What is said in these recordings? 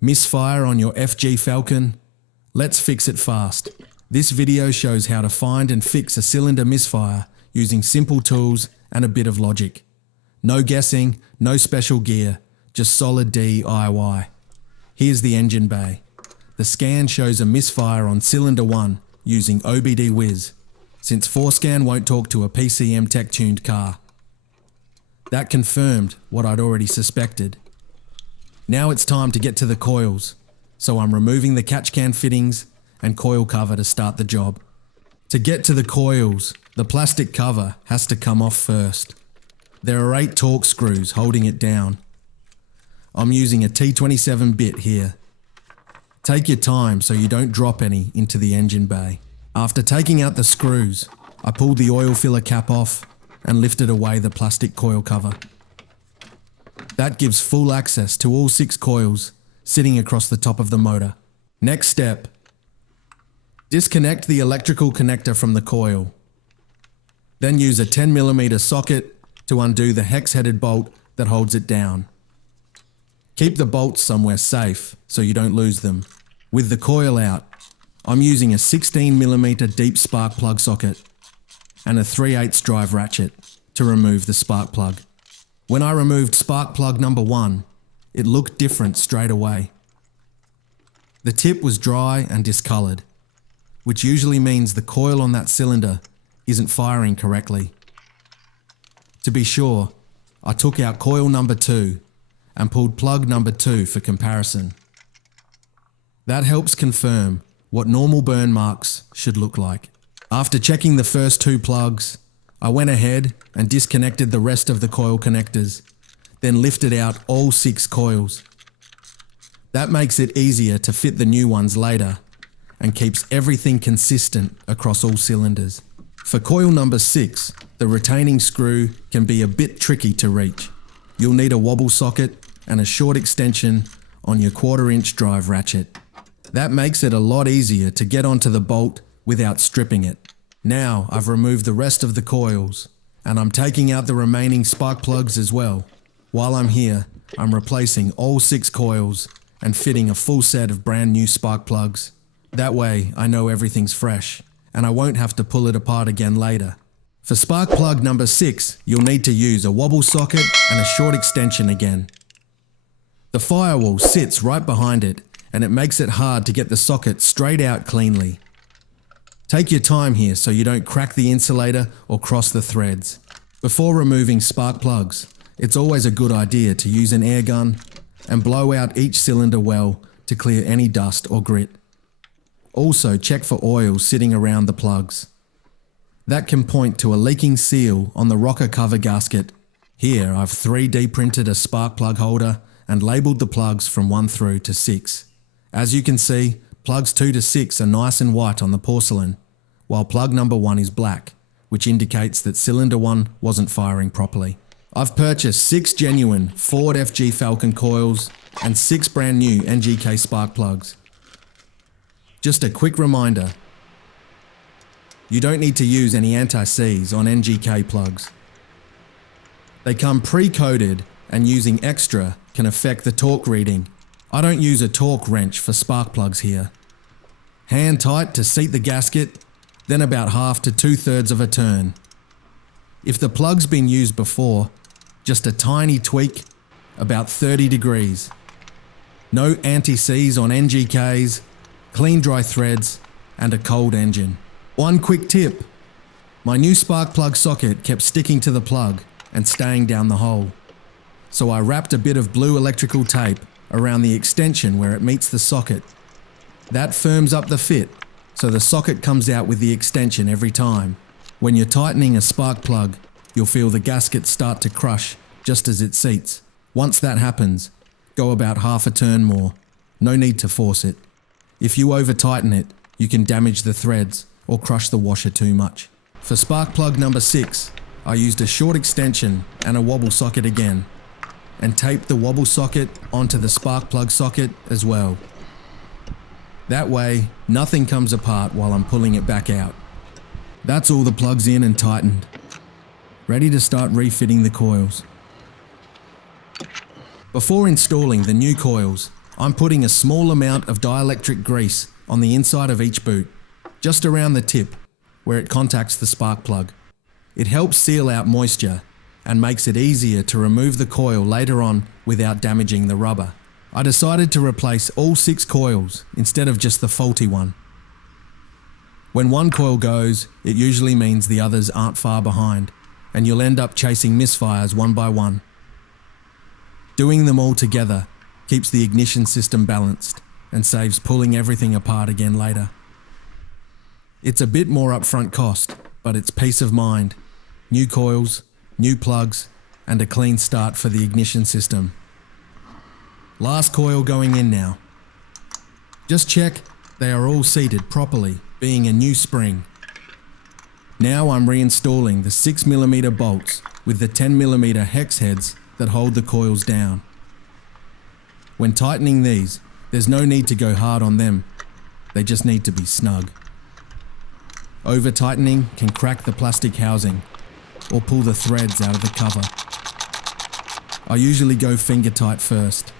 Misfire on your FG Falcon? Let's fix it fast. This video shows how to find and fix a cylinder misfire using simple tools and a bit of logic. No guessing, no special gear, just solid DIY. Here's the engine bay. The scan shows a misfire on cylinder 1 using OBDWiz, since 4Scan won't talk to a PCM tech-tuned car. That confirmed what I'd already suspected. Now it's time to get to the coils, so I'm removing the catch can fittings and coil cover to start the job. To get to the coils, the plastic cover has to come off first. There are 8 Torx screws holding it down. I'm using a T27 bit here. Take your time so you don't drop any into the engine bay. After taking out the screws, I pulled the oil filler cap off and lifted away the plastic coil cover. That gives full access to all 6 coils sitting across the top of the motor. Next step, disconnect the electrical connector from the coil. Then use a 10mm socket to undo the hex-headed bolt that holds it down. Keep the bolts somewhere safe so you don't lose them. With the coil out, I'm using a 16mm deep spark plug socket and a 3/8 drive ratchet to remove the spark plug. When I removed spark plug number 1, it looked different straight away. The tip was dry and discoloured, which usually means the coil on that cylinder isn't firing correctly. To be sure, I took out coil number 2 and pulled plug number 2 for comparison. That helps confirm what normal burn marks should look like. After checking the first 2 plugs, I went ahead and disconnected the rest of the coil connectors, then lifted out all 6 coils. That makes it easier to fit the new ones later and keeps everything consistent across all cylinders. For coil number 6, the retaining screw can be a bit tricky to reach. You'll need a wobble socket and a short extension on your 1/4" drive ratchet. That makes it a lot easier to get onto the bolt without stripping it. Now I've removed the rest of the coils and I'm taking out the remaining spark plugs as well. While I'm here, I'm replacing all 6 coils and fitting a full set of brand new spark plugs. That way I know everything's fresh and I won't have to pull it apart again later. For spark plug number 6, you'll need to use a wobble socket and a short extension again. The firewall sits right behind it and it makes it hard to get the socket straight out cleanly. Take your time here so you don't crack the insulator or cross the threads. Before removing spark plugs, it's always a good idea to use an air gun and blow out each cylinder well to clear any dust or grit. Also check for oil sitting around the plugs. That can point to a leaking seal on the rocker cover gasket. Here I've 3D printed a spark plug holder and labelled the plugs from 1 through to 6. As you can see, plugs 2 to 6 are nice and white on the porcelain, while plug number 1 is black, which indicates that cylinder 1 wasn't firing properly. I've purchased 6 genuine Ford FG Falcon coils and 6 brand new NGK spark plugs. Just a quick reminder, you don't need to use any anti-seize on NGK plugs. They come pre-coated and using extra can affect the torque reading. I don't use a torque wrench for spark plugs here. Hand tight to seat the gasket, then about 1/2 to 2/3 of a turn. If the plug's been used before, just a tiny tweak, about 30 degrees. No anti-seize on NGKs, clean dry threads, and a cold engine. One quick tip, my new spark plug socket kept sticking to the plug and staying down the hole. So I wrapped a bit of blue electrical tape around the extension where it meets the socket. That firms up the fit, so the socket comes out with the extension every time. When you're tightening a spark plug, you'll feel the gasket start to crush just as it seats. Once that happens, go about 1/2 a turn more. No need to force it. If you over tighten it, you can damage the threads or crush the washer too much. For spark plug number 6, I used a short extension and a wobble socket again, and taped the wobble socket onto the spark plug socket as well. That way, nothing comes apart while I'm pulling it back out. That's all the plugs in and tightened. Ready to start refitting the coils. Before installing the new coils, I'm putting a small amount of dielectric grease on the inside of each boot, just around the tip where it contacts the spark plug. It helps seal out moisture and makes it easier to remove the coil later on without damaging the rubber. I decided to replace all 6 coils instead of just the faulty one. When one coil goes, it usually means the others aren't far behind, and you'll end up chasing misfires one by one. Doing them all together keeps the ignition system balanced and saves pulling everything apart again later. It's a bit more upfront cost, but it's peace of mind. New coils, new plugs, and a clean start for the ignition system. Last coil going in now. Just check they are all seated properly, being a new spring. Now I'm reinstalling the 6mm bolts with the 10mm hex heads that hold the coils down. When tightening these, there's no need to go hard on them, they just need to be snug. Over tightening can crack the plastic housing or pull the threads out of the cover. I usually go finger tight first,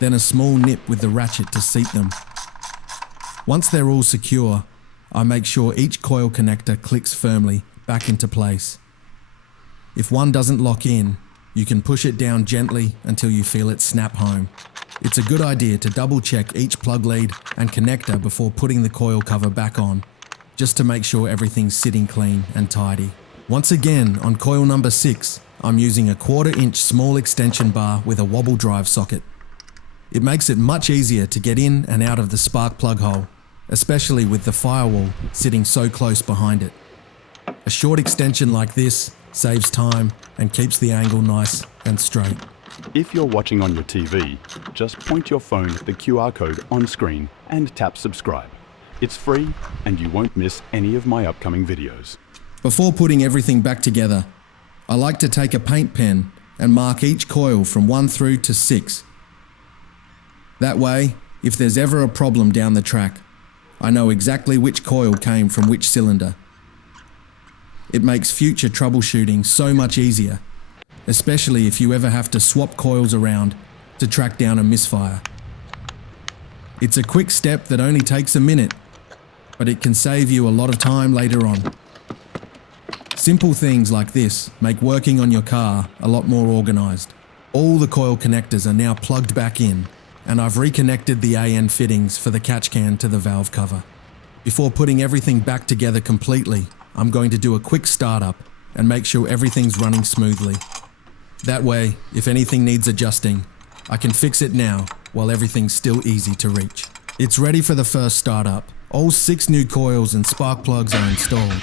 then a small nip with the ratchet to seat them. Once they're all secure, I make sure each coil connector clicks firmly back into place. If one doesn't lock in, you can push it down gently until you feel it snap home. It's a good idea to double check each plug lead and connector before putting the coil cover back on, just to make sure everything's sitting clean and tidy. Once again, on coil number 6, I'm using a 1/4 inch small extension bar with a wobble drive socket. It makes it much easier to get in and out of the spark plug hole, especially with the firewall sitting so close behind it. A short extension like this saves time and keeps the angle nice and straight. If you're watching on your TV, just point your phone at the QR code on screen and tap subscribe. It's free and you won't miss any of my upcoming videos. Before putting everything back together, I like to take a paint pen and mark each coil from 1 through to 6. That way, if there's ever a problem down the track, I know exactly which coil came from which cylinder. It makes future troubleshooting so much easier, especially if you ever have to swap coils around to track down a misfire. It's a quick step that only takes a minute, but it can save you a lot of time later on. Simple things like this make working on your car a lot more organised. All the coil connectors are now plugged back in, and I've reconnected the AN fittings for the catch can to the valve cover. Before putting everything back together completely, I'm going to do a quick startup and make sure everything's running smoothly. That way, if anything needs adjusting, I can fix it now while everything's still easy to reach. It's ready for the first startup. All 6 new coils and spark plugs are installed.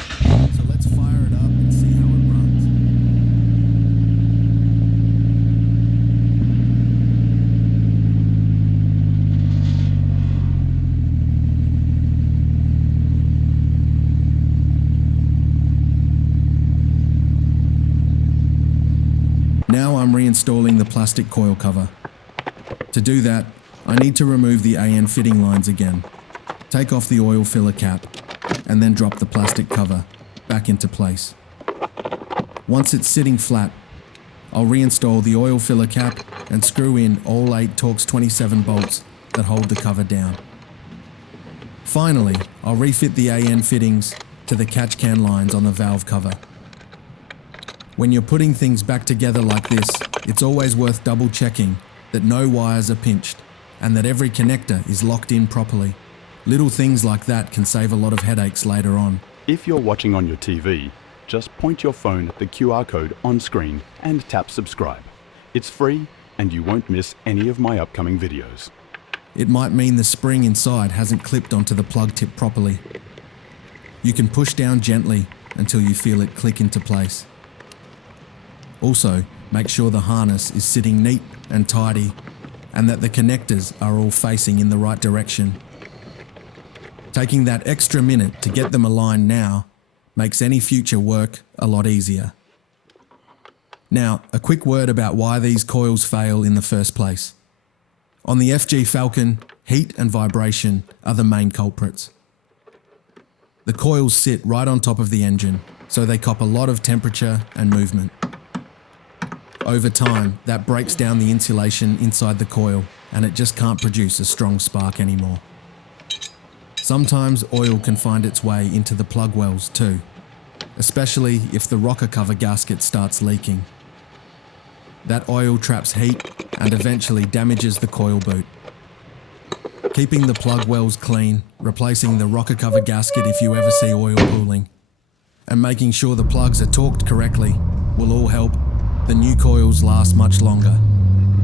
So let's fire it up and see how it runs. Now I'm reinstalling the plastic coil cover. To do that, I need to remove the AN fitting lines again, take off the oil filler cap, and then drop the plastic cover back into place. Once it's sitting flat, I'll reinstall the oil filler cap and screw in all 8 Torx 27 bolts that hold the cover down. Finally, I'll refit the AN fittings to the catch can lines on the valve cover. When you're putting things back together like this, it's always worth double checking that no wires are pinched and that every connector is locked in properly. Little things like that can save a lot of headaches later on. If you're watching on your TV, just point your phone at the QR code on screen and tap subscribe. It's free and you won't miss any of my upcoming videos. It might mean the spring inside hasn't clipped onto the plug tip properly. You can push down gently until you feel it click into place. Also, make sure the harness is sitting neat and tidy and that the connectors are all facing in the right direction. Taking that extra minute to get them aligned now makes any future work a lot easier. Now, a quick word about why these coils fail in the first place. On the FG Falcon, heat and vibration are the main culprits. The coils sit right on top of the engine, so they cop a lot of temperature and movement. Over time, that breaks down the insulation inside the coil and it just can't produce a strong spark anymore. Sometimes oil can find its way into the plug wells too, especially if the rocker cover gasket starts leaking. That oil traps heat and eventually damages the coil boot. Keeping the plug wells clean, replacing the rocker cover gasket if you ever see oil pooling, and making sure the plugs are torqued correctly will all help the new coils last much longer.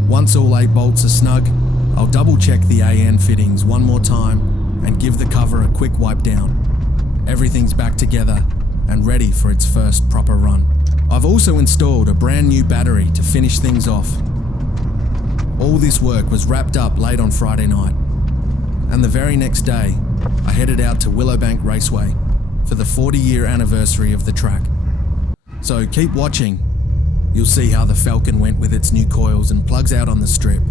Once all 8 bolts are snug, I'll double check the AN fittings one more time and give the cover a quick wipe down. Everything's back together and ready for its first proper run. I've also installed a brand new battery to finish things off. All this work was wrapped up late on Friday night, and the very next day I headed out to Willowbank Raceway for the 40-year anniversary of the track. So keep watching. You'll see how the Falcon went with its new coils and plugs out on the strip.